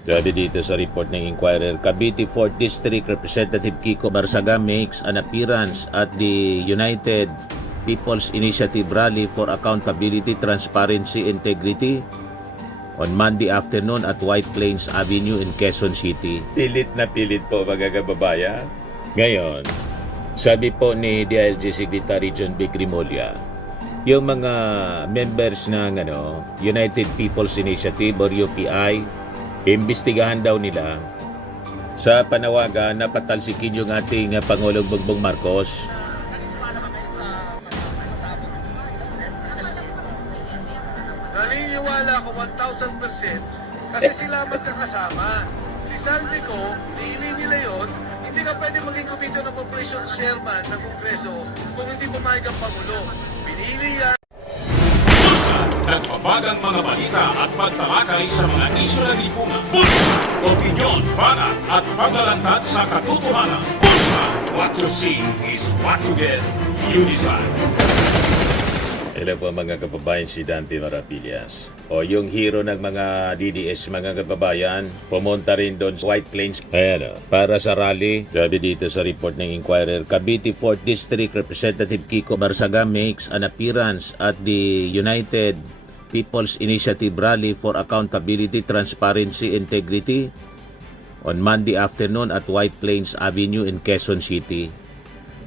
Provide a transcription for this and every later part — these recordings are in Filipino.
Sabi dito sa report ng Inquirer, Cavite 4th District Representative Kiko Barsaga makes an appearance at the United People's Initiative Rally for Accountability, Transparency, Integrity on Monday afternoon at White Plains Avenue in Quezon City. Pilit na pilit po mga kababayan. Ngayon, sabi po ni DILG Secretary John B. Crimolia, yung mga members ng United People's Initiative or UPI, imbestigahan daw nila sa panawagan na patalsikin yung ating Pangulong Bongbong Marcos. Naniniwala ako 1,000% kasi sila magkakasama. Si Saldi ko, hinihingi nila yun, hindi ka pwede maging Committee on Appropriations Chairman ng Kongreso kung hindi pumayag ang Pangulo. Pinili yan. Nagbabagang mga balita at pagtalakay sa mga isyu ng lipunan. Bulsa! Opinyon, banat at paglalantad sa katotohanan. Bulsa! What you see is what you get. You decide. Hello po mga kababayan, si Dante Marapillas. O yung hero ng mga DDS mga kababayan, pumunta rin doon sa White Plains. Ayan para sa rally. Sabi dito sa report ng Inquirer, Cavite 4th District Representative Kiko Barsaga makes an appearance at the United People's Initiative Rally for Accountability, Transparency, Integrity on Monday afternoon at White Plains Avenue in Quezon City.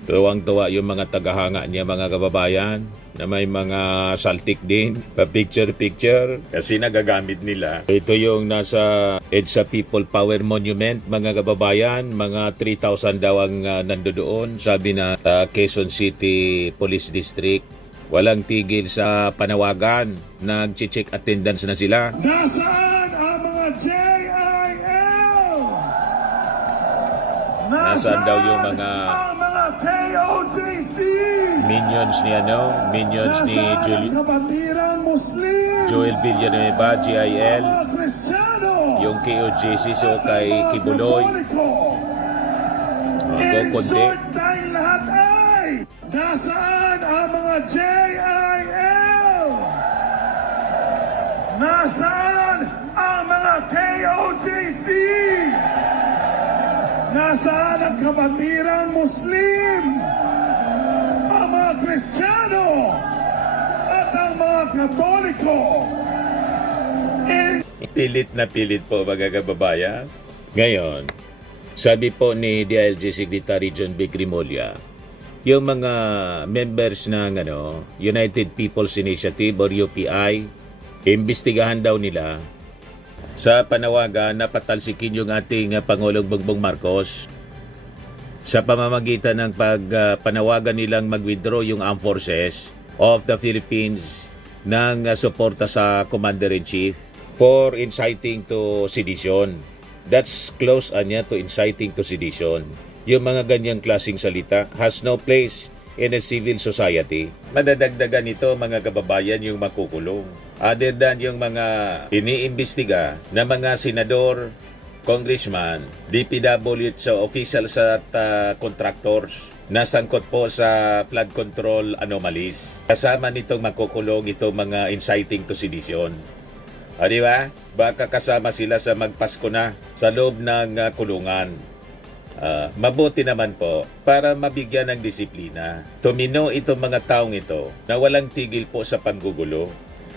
Tuwang-tuwa yung mga tagahanga niya mga kababayan na may mga saltik din, pa-picture-picture kasi nagagamit nila. Ito yung nasa EDSA People Power Monument mga kababayan, mga 3,000 daw ang nandoon, sabi na Quezon City Police District. Walang tigil sa panawagan, nag-check attendance na sila. Nasaan ang mga JIL? Nasaan daw yung mga KOJC? minions ni minions ni Kabatirang Muslim? Joel Villanueva, GIL, Mga Kristiyano? yung KOJC so kay Kibuloy. In Konti. short, tayong lahat ay nasaan ang mga JIL? Nasaan ang mga KOJC? Nasaan ang kabatirang Muslim? Ang mga Kristiyano? At ang mga Katoliko? Pilit na pilit po mga kababayan. Ngayon, sabi po ni DILG Secretary John B. Crimolia, yung mga members ng United People's Initiative or UPI, imbestigahan daw nila sa panawagan na patalsikin yung ating Pangulong Bongbong Marcos sa pamamagitan ng panawagan nilang mag-withdraw yung Armed Forces of the Philippines ng suporta sa Commander-in-Chief for inciting to sedition. That's close to inciting to sedition. Yung mga ganyang klaseng salita has no place in a civil society. Madadagdagan ito mga kababayan yung makukulong. Other than yung mga iniimbestiga na mga senador, congressman, DPW sa officials at contractors na sangkot po sa flood control anomalies. Kasama nitong makukulong itong mga inciting to sedition. Di ba? Baka kasama sila sa magpasko na sa loob ng kulungan. Mabuti naman po para mabigyan ng disiplina. Tumino itong mga taong ito na walang tigil po sa panggugulo.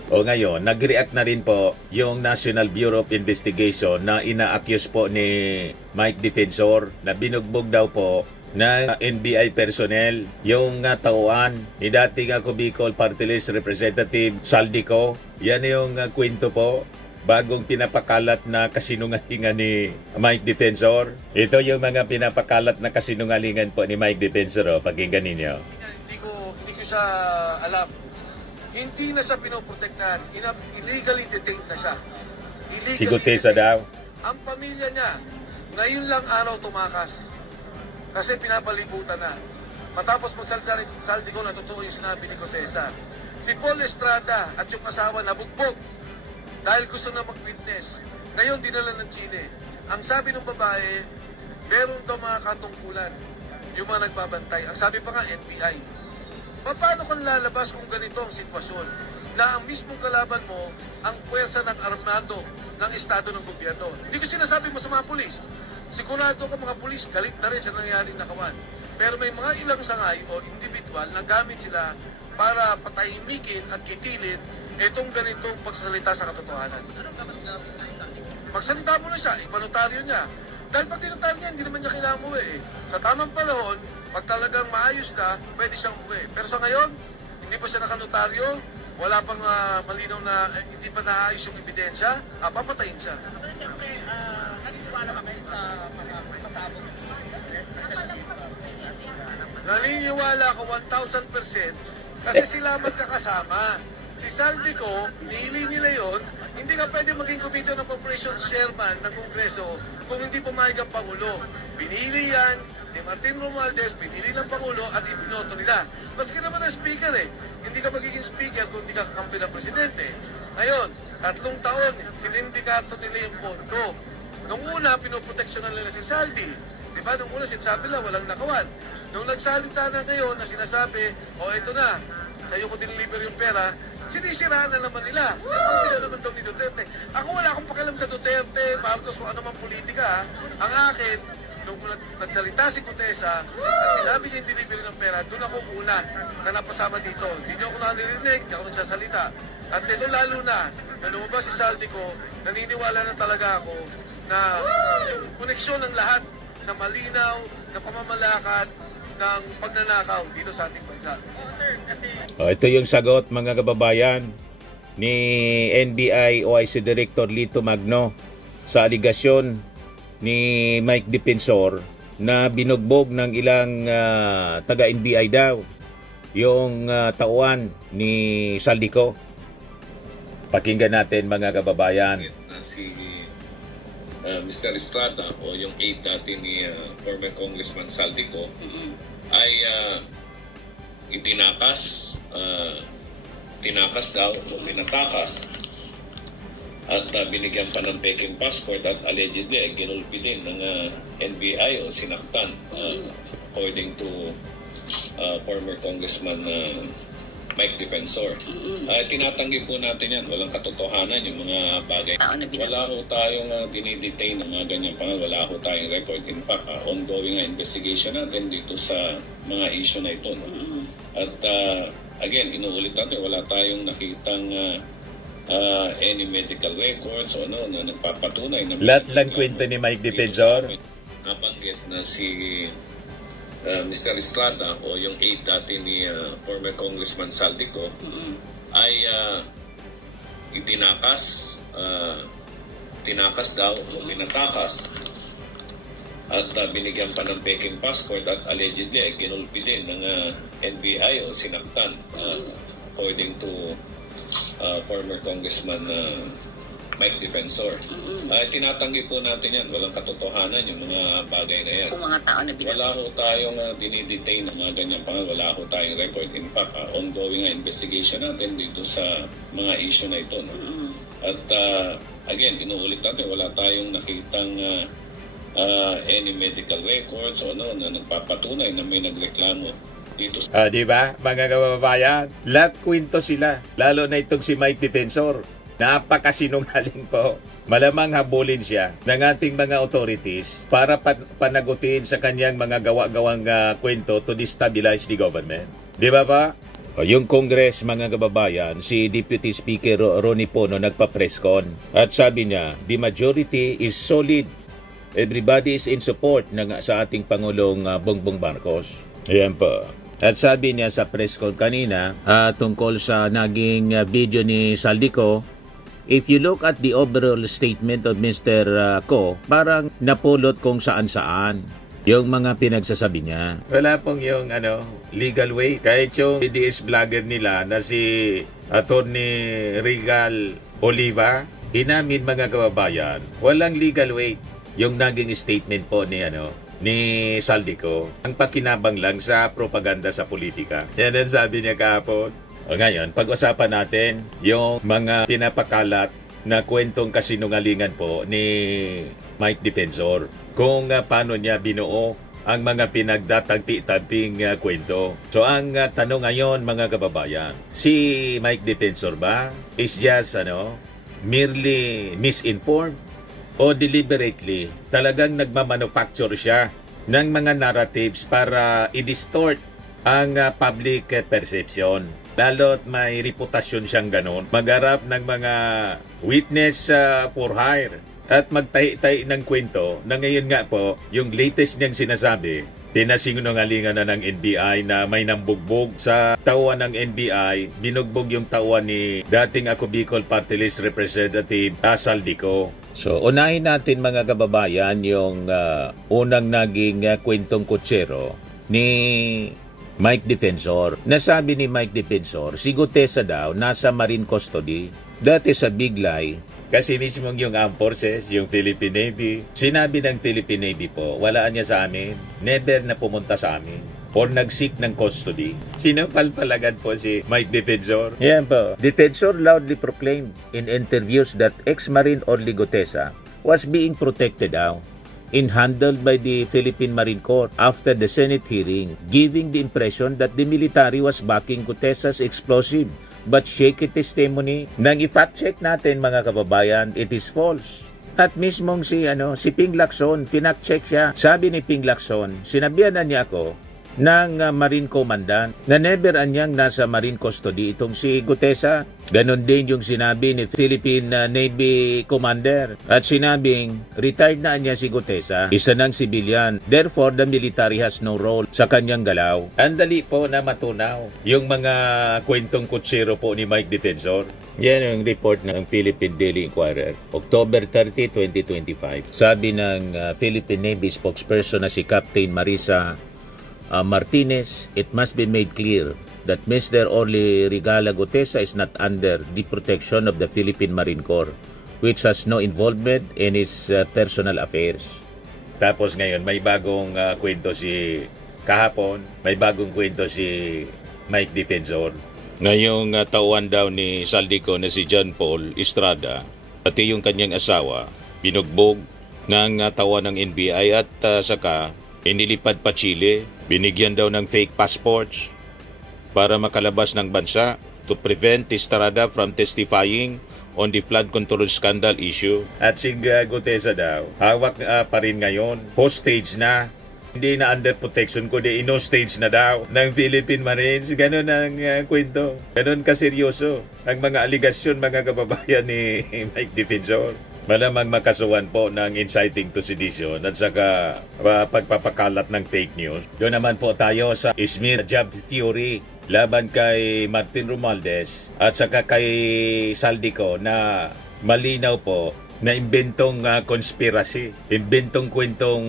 O ngayon, nag-react na rin po yung National Bureau of Investigation na ina-accuse po ni Mike Defensor na binugbog daw po na NBI personnel yung tauhan ni dating Bicol Party List Representative Saldico. Yan yung kwento po bagong pinapakalat na kasinungalingan ni Mike Defensor. Ito yung mga pinapakalat na kasinungalingan po ni Mike Defensor. Pakinggan ninyo. Hindi ko siya alam. Hindi na siya pinoprotektahan. Illegally detained na siya. Si Gutesa daw. Ang pamilya niya, ngayon lang araw tumakas. Kasi pinapalibutan na. Matapos magsalita rin Saldi ko na totoo yung sinabi ni Gutesa. Si Paul Estrada at yung asawa nabugbog dahil gusto na mag-witness. Ngayon dinala ng Chile. Ang sabi ng babae, meron daw mga katungkulan. Yung mga nagbabantay. Ang sabi pa nga, NBI. Paano kung lalabas kung ganito ang sitwasyon? na ang mismong kalaban mo ang puwersa ng armado ng estado ng gobyerno. Hindi ko sinasabi mo sa mga pulis. Sigurado ka mga pulis, galit na rin sa nangyaring nakawan. Pero may mga ilang sangay o individual na gamit sila para patahimikin at kitilin itong ganitong pagsasalita sa katotohanan. Magsalita mo na siya, ipanotaryo niya. Dahil pag tinotaryo niya, hindi naman niya kailangan umuwi eh. Sa tamang panahon, pag talagang maayos na, pwede siyang umuwi. Pero sa ngayon, hindi pa siya nakanotaryo, wala pang malinaw na hindi pa naayos yung ebidensya, papatayin siya. So, siyempre, naniniwala ka kayo sa mga pasabog. Naniniwala ko 1,000% kasi sila magkakasama. Si Saldico, pinili nila yon. Hindi ka pwede maging Committee on Appropriations Chairman ng Kongreso kung hindi pumayag ang Pangulo. Pinili yan ni Martin Romualdez, pinili ng Pangulo at ibinoto nila. Maski naman ang Speaker eh. Hindi ka magiging Speaker kung hindi ka kakampi ng Presidente. Ngayon, 3 taon, sinindikato nila yung pondo. Nung una, pinoproteksyonan nila si Saldi. Diba? Nung una, sinasabi lang, walang nakawan. Nung nagsalita na ngayon na sinasabi, ito na, sa'yo ko diniliver yung pera, sinisiraan na naman nila. Kakampi na naman daw ni Duterte. Ako wala akong pakialam sa Duterte, Marcos, kung ano mang politika. Ha? Ang akin, nung nagsalita si Gutesa at sinabi niya yung delivery ng pera, doon ako una na napasama dito. Hindi niyo ako naririnig, hindi ako nagsasalita. At ito lalo na lumabas si Saldico, naniniwala na talaga ako na yung koneksyon ng lahat na malinaw, na pamamalakad ng pagnanakaw dito sa ating bansa. Ito yung sagot mga kababayan ni NBI OIC Director Lito Magno sa aligasyon ni Mike Defensor na binugbog ng ilang taga-NBI daw yung tauhan ni Saldico. Pakinggan natin mga kababayan. Si Mr. Estrada o yung aide dati ni former Congressman Saldico ay tinakas daw o pinatakas at binigyan pa ng peking passport at allegedly ay ginulpi din ng NBI o sinaktan according to former Congressman Mike Defensor. Tinatanggi po natin yan. Walang katotohanan yung mga bagay. Wala ho tayong dinidetain ng mga ganyan pangal. Wala ho tayong record. In fact, ongoing investigation natin dito sa mga issue na ito. No? At again, inuulit natin, wala tayong nakitang any medical records o ano na nagpapatunay na Lahat lang kwento ni Mike Defensor. Nabanggit na si Mr. Estrada o yung aide dati ni former Congressman Saldico ay tinakas daw o pinatakas at binigyan pa ng peking passport at allegedly ay ginulpi din ng NBI o sinaktan according to former Congressman Mike Defensor. Tinatanggi po natin yan. Walang katotohanan yung mga bagay na yan. Kung mga tao na Wala ho tayong dinidetain ng mga ganyan pangal. Wala ho tayong record. In fact, ongoing investigation natin dito sa mga issue na ito. No? At again, inuulit natin, wala tayong nakitang any medical records o ano na nagpapatunay na may nagreklamo dito sa Di ba mga kababayan? Lahat kwento sila. Lalo na itong si Mike Defensor. Napakasinungaling po. Malamang habulin siya ng ating mga authorities para panagutin sa kanyang mga gawa-gawang kwento to destabilize the government. Di ba pa? Yung Congress, mga kababayan, si Deputy Speaker Ronnie Pono nagpa-press con at sabi niya, the majority is solid. Everybody is in support sa ating Pangulong Bongbong Marcos. Ayan po. At sabi niya sa press con kanina tungkol sa naging video ni Saldico, if you look at the overall statement of Mr. Ko, parang napulot kung saan-saan yung mga pinagsasabi niya. Wala pong yung legal way. Kahit yung DDS vlogger nila na si Attorney Regal Oliva, inamin mga kababayan, walang legal way yung naging statement po ni Saldico. Ang pakinabang lang sa propaganda sa politika. Yan ang sabi niya kahapon. O ngayon, pag-usapan natin yung mga pinapakalat na kwentong kasinungalingan po ni Mike Defensor. Kung paano niya binuo ang mga pinagdatagpi-tagping kwento. So ang tanong ngayon mga kababayan, si Mike Defensor ba is just merely misinformed o deliberately talagang nagmamanufacture siya ng mga narratives para i-distort ang public perception. Lalo't may reputasyon siyang ganun. Magharap ng mga witness for hire at magtahi-tahi ng kwento na ngayon nga po, yung latest niyang sinasabi, pinasinungalingan na ng NBI na may nambugbog sa tauhan ng NBI, binugbog yung tauhan ni dating Ako Bicol Party List Representative Saldico. So, unahin natin mga kababayan yung unang naging kwentong kutsero ni Mike Defensor. Nasabi ni Mike Defensor, si Gutesa daw nasa marine custody. That is a big lie. Kasi mismong yung armed forces, yung Philippine Navy, sinabi ng Philippine Navy po, walaan niya sa amin, never na pumunta sa amin or nag-seek ng custody. Sinapalpalagan po si Mike Defensor. Yan po. Defensor loudly proclaimed in interviews that ex-Marine Orly Gutesa was being protected daw and handled by the Philippine Marine Corps after the Senate hearing, giving the impression that the military was backing Gutesa's explosive but shaky testimony. Nang i-fact check natin mga kababayan, it is false. At mismong si Ping Lacson, finact check siya. Sabi ni Ping Lacson, sinabihan na niya ako ng Marine Commandant na never anyang nasa Marine custody itong si Gutesa. Ganon din yung sinabi ni Philippine Navy Commander. At sinabing, retired na niya si Gutesa, isa ng civilian. Therefore, the military has no role sa kanyang galaw. Andali po na matunaw yung mga kwentong kutsero po ni Mike Defensor. Yan yung report ng Philippine Daily Inquirer, October 30, 2025. Sabi ng Philippine Navy spokesperson na si Captain Marisa Martinez, it must be made clear that Mr. Orly Regala Gutesa is not under the protection of the Philippine Marine Corps, which has no involvement in his personal affairs. Tapos ngayon, may bagong kwento kahapon, may bagong kwento si Mike Defensor. Ngayong tauhan daw ni Saldico na si John Paul Estrada, pati yung kanyang asawa, binugbog ng tauhan ng NBI at saka inilipad pa Chile. Binigyan daw ng fake passports para makalabas ng bansa to prevent Estrada from testifying on the flood control scandal issue. At si Gutesa daw, hawak pa rin ngayon. Hostage na. Hindi na under protection, kundi in-hostage na daw ng Philippine Marines. Ganon ang kwento. Ganon kaseryoso ang mga aligasyon mga kababayan ni Mike Defensor. Malamang makasuhan po ng inciting to sedition at saka pagpapakalat ng fake news. Doon naman po tayo sa smear job theory laban kay Martin Romualdez at saka kay Saldico na malinaw po na imbentong konspirasi, imbentong kwentong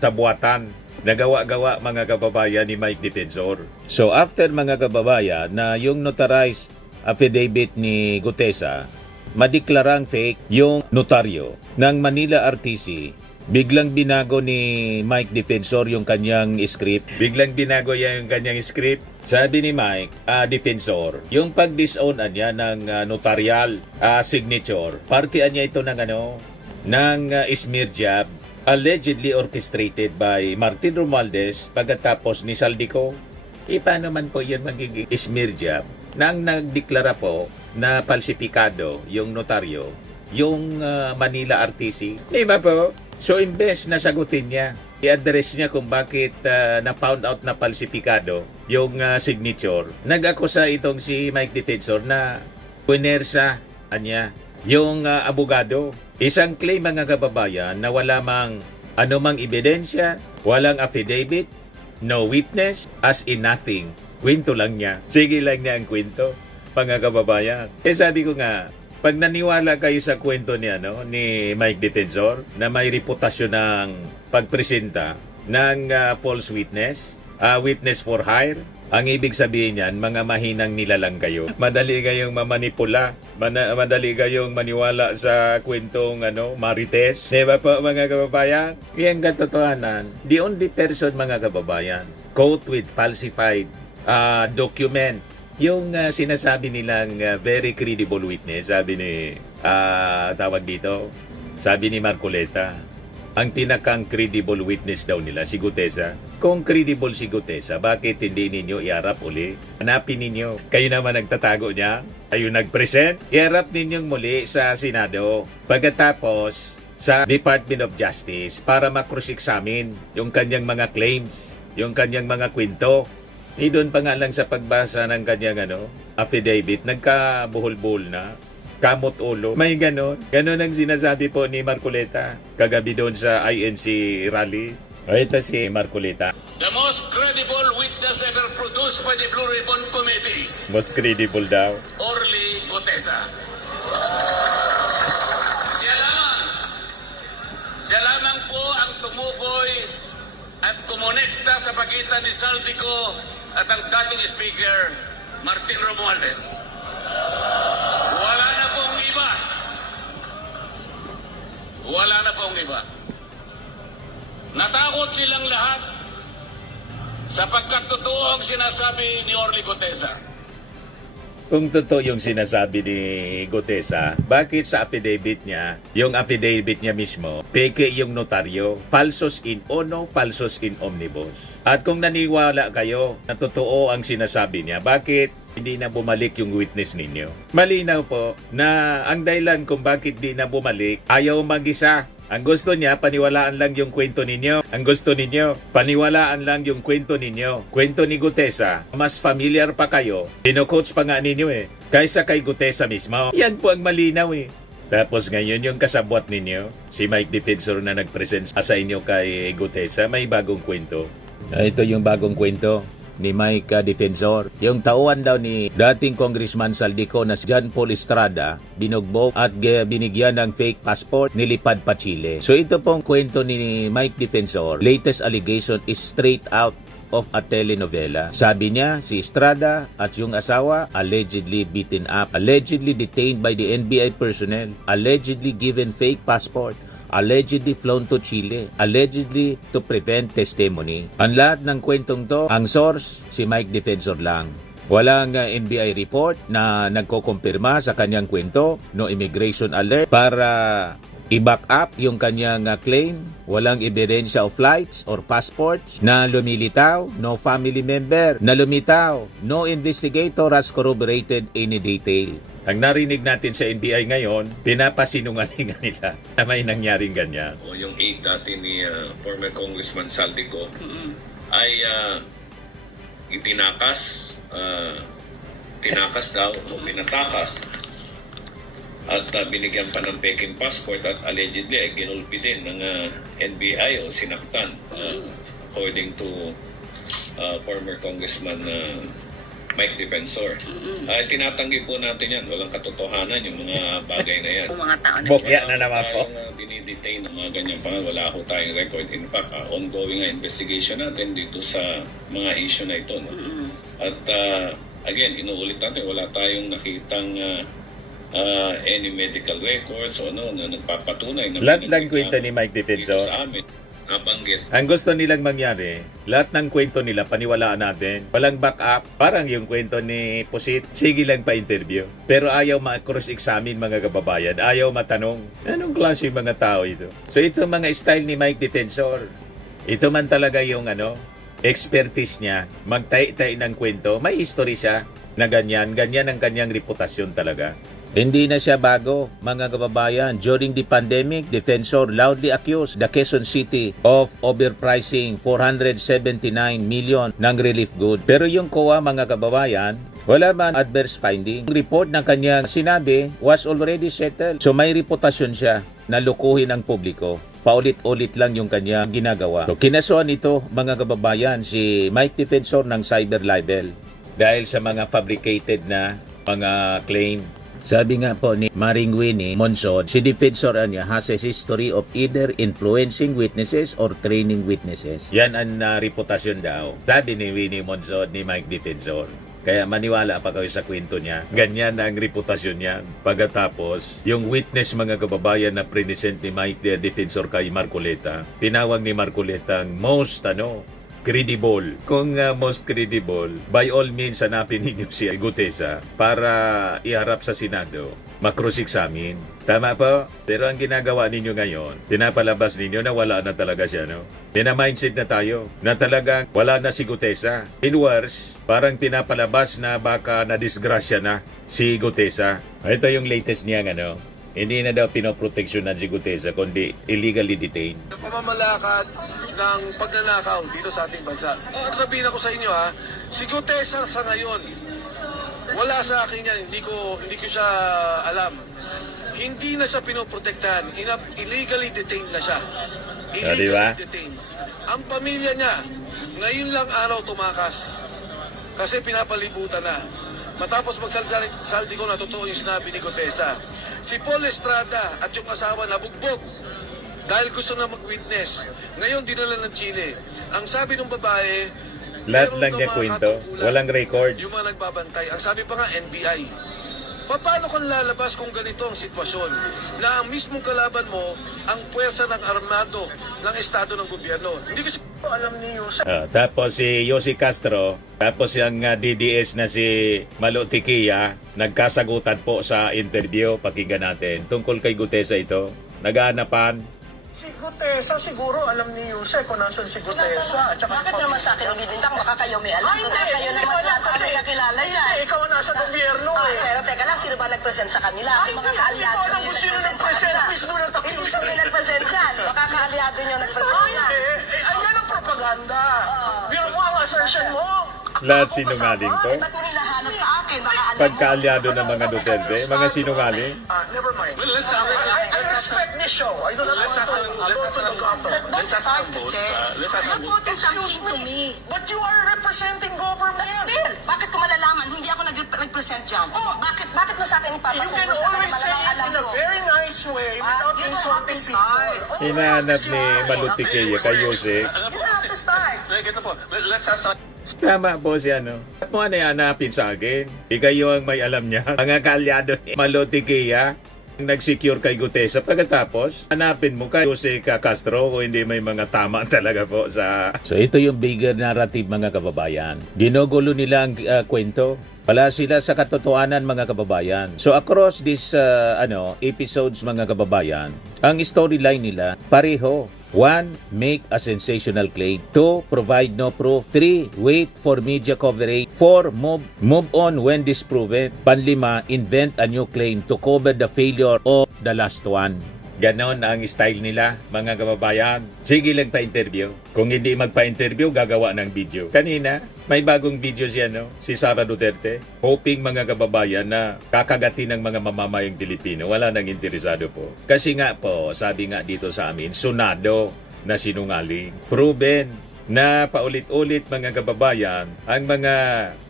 tabuatan na gawa-gawa mga kababayan ni Mike Defensor. So after mga kababayan na yung notarized affidavit ni Gutesa, madeklarang fake yung notaryo ng Manila RTC, biglang binago ni Mike Defensor yung kanyang script. Biglang binago yung kanyang script. Sabi ni Mike Defensor, yung pag-disown niya ng notarial signature, partian niya ito ng smear job allegedly orchestrated by Martin Romualdez pagkatapos ni Saldico. Paano man po yun magiging smear job nang nagdeklara po na falsipikado yung notaryo, yung Manila RTC. Di ba po? So, imbes na sagutin niya, i-address niya kung bakit na-found out na falsipikado yung signature. Nag-akusa itong si Mike Defensor na punersa niya yung abogado. Isang claim mga kababayan na wala mang anumang ebidensya, walang affidavit, no witness, as in nothing. Kwento lang niya. Sige lang niya ang kwento, mga kababayan. Sabi ko nga, pag naniwala kayo sa kwento ni Mike Defensor na may reputasyon ng pagpresenta ng false witness, witness for hire, ang ibig sabihin niyan, mga mahinang nilalang kayo. Madali kayong mamanipula, madali kayong maniwala sa kwentong marites. Diba po mga kababayan? Yan katotohanan. The only person mga kababayan caught with falsified document, yung sinasabi nilang very credible witness, sabi ni tawag dito, sabi ni Marcoleta, ang pinakang credible witness daw nila, si Gutesa. Kung credible si Gutesa, bakit hindi ninyo iharap uli? Hanapin ninyo. Kayo naman nagtatago niya. Kayo nag-present. Iharap ninyong muli sa Senado. Pagkatapos, sa Department of Justice para makross-examine yung kanyang mga claims, yung kanyang mga kwento. Doon pa nga lang sa pagbasa ng kanyang affidavit, nagkabuhol-buhol na. Kamot ulo. May ganon. Ganon ang sinasabi po ni Marcoleta kagabi doon sa INC rally. Ito si Marcoleta. The most credible witness ever produced by the Blue Ribbon Committee, Most credible daw. Orly Gutesa. Siya lamang po ang tumukoy at kumonekta sa pagitan ni Saldico at ang dating speaker, Martin Romualdez. Wala na pong iba. Wala na pong iba. Natakot silang lahat sapagkat totoo ang sinasabi ni Orly Gutesa. Kung totoo yung sinasabi ni Gutesa, bakit sa affidavit niya, yung affidavit niya mismo, peke yung notaryo, falsos in uno, falsos in omnibus. At kung naniwala kayo na totoo ang sinasabi niya, bakit hindi na bumalik yung witness ninyo? Malinaw po na ang dahilan kung bakit di na bumalik, ayaw mag-isa. Ang gusto niya, paniwalaan lang yung kwento ninyo. Ang gusto ninyo, paniwalaan lang yung kwento ninyo. Kwento ni Gutesa, mas familiar pa kayo. Dino-coach pa nga ninyo kaysa kay Gutesa mismo. Yan po ang malinaw Tapos ngayon yung kasabwat ninyo, si Mike Defensor na nag-present sa inyo kay Gutesa, may bagong kwento. Ito yung bagong kwento ni Mike Defensor. Yung tauhan daw ni dating Congressman Saldico na si John Paul Estrada, binugbog at binigyan ng fake passport, nilipad pa Chile. So ito pong kwento ni Mike Defensor, latest allegation is straight out of a telenovela. Sabi niya, si Estrada at yung asawa allegedly beaten up, allegedly detained by the NBI personnel, allegedly given fake passport, allegedly flown to Chile, allegedly to prevent testimony. Ang lahat ng kwentong to, ang source, si Mike Defensor lang. Walang NBI report na nagkokompirma sa kanyang kwento, no immigration alert para i-back up yung kanyang claim. Walang ebidensya of flights or passports na lumilitaw, no family member na lumitaw, no investigator has corroborated any detail. Ang narinig natin sa NBI ngayon, pinapasinungalingan nila na may nangyaring ganyan. O yung aide dati ni former Congressman Saldico ay tinakas daw o pinatakas at binigyan pa ng peking passport at allegedly ay ginulpi din ng NBI o sinaktan according to former Congressman Mike Defensor. Tinatanggi po natin yan. Walang katotohanan yung mga bagay na yan. Mga tao na Bokya na naman po. Dinidetain ng mga ganyan pa. Wala ho tayong record. In fact, ongoing investigation natin dito sa mga issue na ito. No? At again, inuulit natin, wala tayong nakitang any medical records o na nagpapatunay na Lahat lang kwento ni Mike dito Defensor. sa amin. Nabanggit. Ang gusto nilang mangyari, lahat ng kwento nila paniwalaan natin. Walang backup. Parang yung kwento ni Pusit, sige lang pa-interview. Pero ayaw ma-cross-examine mga kababayan. Ayaw matanong. Anong klase mga tao ito? So ito mga style ni Mike Defensor. Ito man talaga yung expertise niya. Magtay-tay ng kwento. May history siya na ganyan. Ganyan ang kanyang reputasyon talaga. Hindi na siya bago, mga kababayan. During the pandemic, Defensor loudly accused the Quezon City of overpricing 479 million ng relief good. Pero yung COA, mga kababayan, wala man adverse finding. Yung report ng kanyang sinabi was already settled. So may reputasyon siya na lukuhin ang publiko. Paulit-ulit lang yung kanyang ginagawa. So kinasuhan ito, mga kababayan, si Mike Defensor ng cyber libel. Dahil sa mga fabricated na mga claim. Sabi nga po ni Maring Winnie Monsod, si Defensor niya has a history of either influencing witnesses or training witnesses. Yan ang reputasyon daw. Sabi ni Winnie Monsod ni Mike Defensor. Kaya maniwala pa kayo sa kwento niya. Ganyan ang reputasyon niya. Pagkatapos, yung witness mga kababayan na present ni Mike Defensor kay Marcoleta, tinawag ni Marcoleta ang most credible. Kung most credible, by all means, hanapin ninyo si Gutesa para iharap sa Senado, makross-examine. Tama po? Pero ang ginagawa ninyo ngayon, pinapalabas ninyo na wala na talaga siya, no? Pina-mindset na tayo na talagang wala na si Gutesa. In worse, parang pinapalabas na baka na-disgrasya na si Gutesa. Ito yung latest niya, ano? Hindi na daw pinoproteksyonan si Gutesa, kundi illegally detained. Pamamalakad ng pagnanakaw dito sa ating bansa. Sabihin ako sa inyo ha, si Gutesa sa ngayon, wala sa akin yan, hindi ko siya alam. Hindi na siya pinoprotektahan, illegally detained na siya. Diba? Detained. Ang pamilya niya, ngayon lang araw tumakas. Kasi pinapalibutan na. Matapos magsaldi ko na totoo yung sinabi ni Gutesa. Si Paul Estrada at yung asawa nabugbog dahil gusto na mag-witness. Ngayon dinala ng Chile. Ang sabi ng babae, Lahat meron lang daw niya mga kwento, katungkulan. walang record. Yung mga nagbabantay. Ang sabi pa nga, NBI. Paano kung lalabas kung ganito ang sitwasyon? Na ang mismong kalaban mo, ang puwersa ng armado ng estado ng gobyerno. Hindi ko alam ni Yusef. Tapos si Yossi Castro, tapos yung DDS na si Malo Tiquia, nagkasagutan po sa interview. Pakinggan natin. Tungkol kay Gutesa ito, nag-aanapan. Si Gutesa, siguro alam ni Yusef kung nasan si Gutesa. At saka Bakit naman sa akin umibintang? Baka kayo may alam. Ay, Baka kayo naman yata kasi may kakilala yan. Hindi, ikaw ang nasa gobyerno eh. Pero teka lang, sino ba nag-present sa kanila? Ay, Yung mga hindi, kaalyado hindi ko alam nyo kung sino nag-present sa nag-present. kanila. Please do not accuse Hindi siya may me. nag-present yan. Baka kaalyado nyo nag-present Ay, yan. hindi. Ayan ang propaganda. Biro mo ang assertion mo. Lahat Ako sinungaling kasama. to. Eh, ba't mo hinahanap sa akin? Baka alam mo. Pagkaalyado ng mga Duterte, mga sinungaling. Never mind. Well, let's I respect this show. I do not want to go to the gutter. So, don't start kasi. let's have You're putting something to me. But you are representing government. But still, bakit ko malalaman? Hindi ako nag-present dyan. Bakit mo sa akin You can ipapatungkol sa always say malamang it alam in a mo? very nice way without you don't have insulting to start. people. Hinahanap ni Malo Tiquia kay Yossi. You don't have to start. Ito po, let's have some... Tama po siya, no? At mo ano hanapin sa akin? Ikayo ang may alam niya. Mga kaalyado ni Malo Tiquia, nag-secure kay Gutesa. Pagkatapos, hanapin mo kay Jose Castro kung hindi may mga tama talaga po sa... So ito yung bigger narrative, mga kababayan. Ginugulo nila ang kwento. Wala sila sa katotohanan, mga kababayan. So across this episodes, mga kababayan, ang storyline nila pareho. 1. Make a sensational claim. 2. Provide no proof. 3. Wait for media coverage. 4. Move on when disproven. 5. Invent a new claim to cover the failure of the last one. Ganon ang style nila, mga kababayan. Sige lang pa-interview. Kung hindi magpa-interview, gagawa ng video. Kanina, may bagong video siya, no? Si Sara Duterte. Hoping, mga kababayan, na kakagatin ng mga mamamayang Pilipino. Wala nang interesado po. Kasi nga po, sabi nga dito sa amin, sunado na sinungaling. Proven na paulit-ulit, mga kababayan, ang mga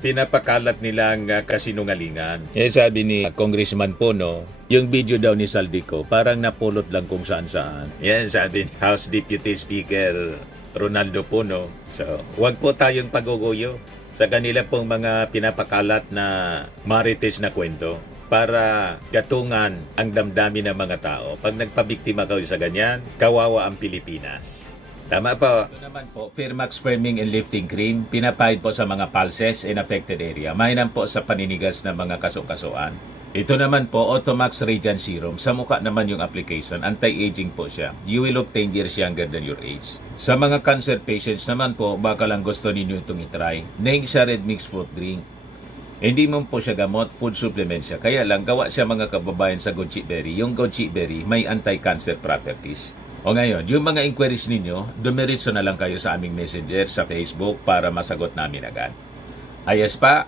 pinapakalat nilang kasinungalingan. Sabi ni Congressman Puno, yung video daw ni Saldico, parang napulot lang kung saan-saan. Yan, sabi ni House Deputy Speaker Ronaldo Puno. So, wag po tayong paguguyo sa kanila pong mga pinapakalat na marites na kwento para gatungan ang damdamin ng mga tao. Pag nagpabiktima kayo sa ganyan, kawawa ang Pilipinas. Tama po. Ito naman po, Firmax Firming and Lifting Cream, pinapahid po sa mga pulses in affected area. Mainam po sa paninigas ng mga kasukasuan. Ito naman po, Automax Radiant Serum. Sa mukha naman yung application, anti-aging po siya. You will look 10 years younger than your age. Sa mga cancer patients naman po, baka lang gusto ninyo itong itry. Neng siya red mix fruit drink. Hindi mo po siya gamot, food supplement siya. Kaya lang, gawa siya, mga kababayan, sa goji berry. Yung goji berry may anti-cancer properties. O ngayon, yung mga inquiries ninyo, dumiritso na lang kayo sa aming messenger sa Facebook para masagot namin agad. Ayos pa?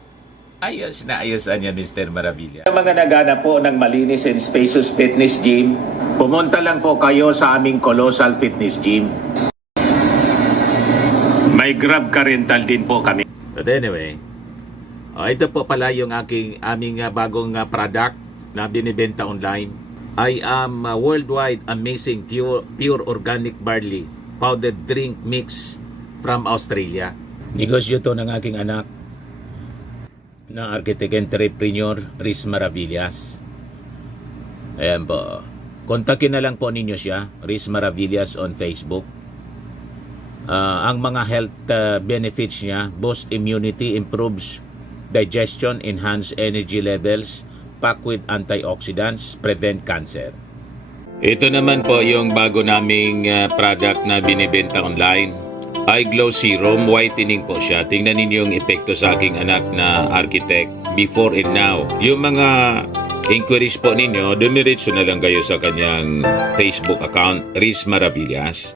Ayos na ayos niya, Mr. Maravilla. Sa mga nagana po ng malinis and spacious fitness gym, pumunta lang po kayo sa aming Colossal Fitness Gym. May Grab car rental din po kami. But anyway, ito po pala yung aming bagong product na binibenta online. I am worldwide amazing pure organic barley powdered drink mix from Australia. Negosyo to ng aking anak na architect entrepreneur Riz Maravillas. Ayan po. Kontakin na lang po ninyo siya, Riz Maravillas on Facebook. Ang mga health benefits niya, boost immunity, improves digestion, enhance energy levels, packed with antioxidants, prevent cancer. Ito naman po yung bago naming product na binibenta online. Eye Glow Serum, whitening po siya. Tingnan ninyo yung epekto sa aking anak na architect before and now. Yung mga inquiries po ninyo, dumiretso na lang kayo sa kanyang Facebook account, Riz Maravillas.